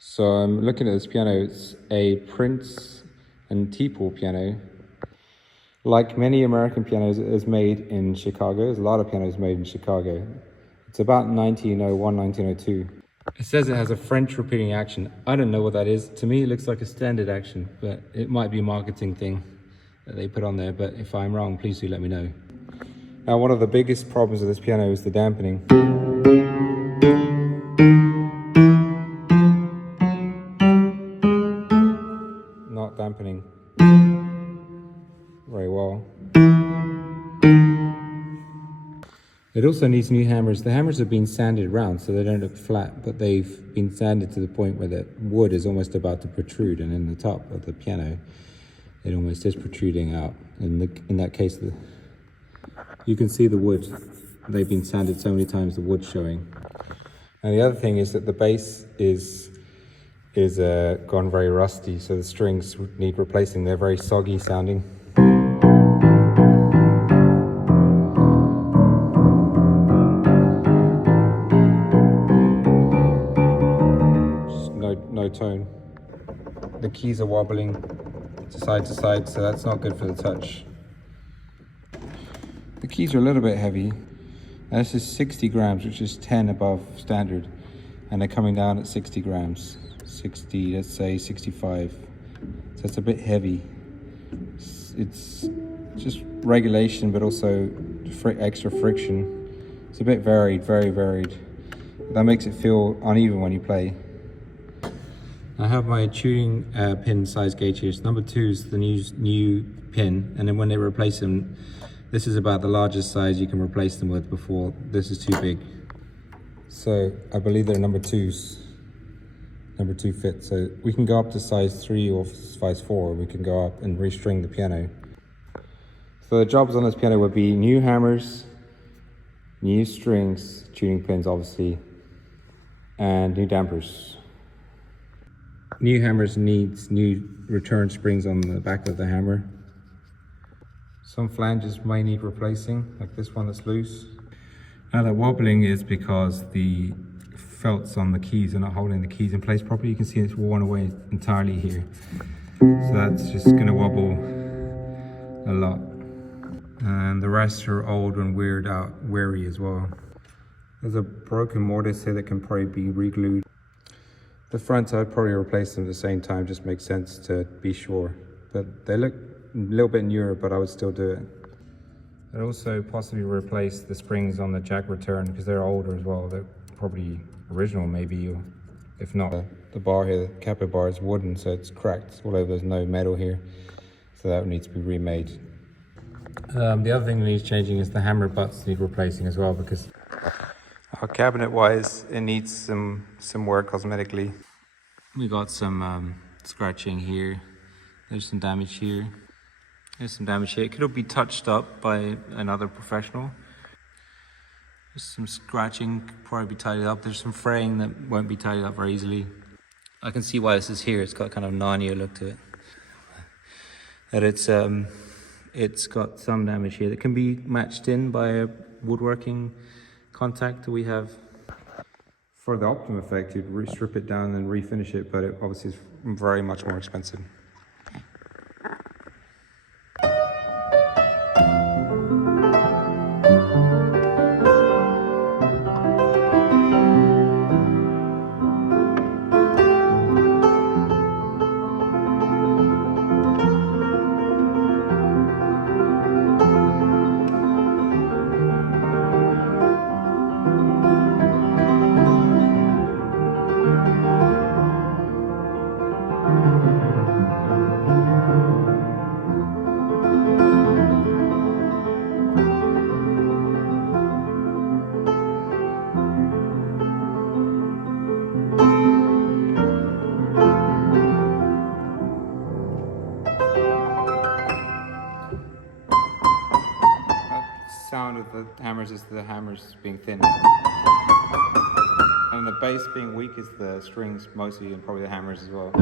So I'm looking at this piano. It's a Prince and Teeple piano. Like many American pianos, it is made in Chicago. There's a lot of pianos made in Chicago. It's about 1901, 1902. It says it has a French repeating action. I don't know what that is. To me, it looks like a standard action, but it might be a marketing thing that they put on there. But if I'm wrong, please do let me know. Now, one of the biggest problems with this piano is the dampening. Not dampening very well. It also needs new hammers. The hammers have been sanded round so they don't look flat, but they've been sanded to the point where the wood is almost about to protrude, and in the top of the piano it almost is protruding out. In that case, you can see the wood. They've been sanded so many times, the wood's showing. And the other thing is that the bass is gone very rusty, so the strings need replacing. They're very soggy sounding. No tone. The keys are wobbling side to side, so that's not good for the touch. The keys are a little bit heavy. Now, this is 60 grams, which is 10 above standard, and they're coming down at 60 grams. 60, let's say 65. So it's a bit heavy. It's just regulation, but also extra friction. It's a bit varied, very varied. That makes it feel uneven when you play. I have my tuning pin size gauge here. So number 2 is the new pin, and then when they replace them, this is about the largest size you can replace them with before this is too big. So I believe they're number 2s. Number 2 fit. So we can go up to size 3 or size 4. We can go up and restring the piano. So the jobs on this piano would be new hammers, new strings, tuning pins obviously, and new dampers. New hammers needs new return springs on the back of the hammer. Some flanges may need replacing, like this one that's loose. Now that wobbling is because the felts on the keys are not holding the keys in place properly. You can see it's worn away entirely here. So that's just gonna wobble a lot. And the rest are old and weary as well. There's a broken mortise here that can probably be re-glued. The fronts, I'd probably replace them at the same time, just makes sense to be sure. But they look a little bit newer, but I would still do it. I'd also possibly replace the springs on the jack return because they're older as well. They're probably original maybe, or if not. The bar here, the capo bar is wooden, so it's cracked all over. There's no metal here, so that needs to be remade. The other thing that needs changing is the hammer butts need replacing as well, because cabinet wise it needs some work cosmetically. We got some scratching here. There's some damage here. There's some damage here. It could be touched up by another professional. There's some scratching, could probably be tidied up. There's some fraying that won't be tidied up very easily. I can see why this is here. It's got kind of a Narnia look to it. And it's got some damage here that can be matched in by a woodworking contact that we have. For the optimum effect, you'd strip it down and refinish it, but it obviously is very much more expensive. Sound of the hammers is the hammers being thin, and the bass being weak is the strings mostly, and probably the hammers as well.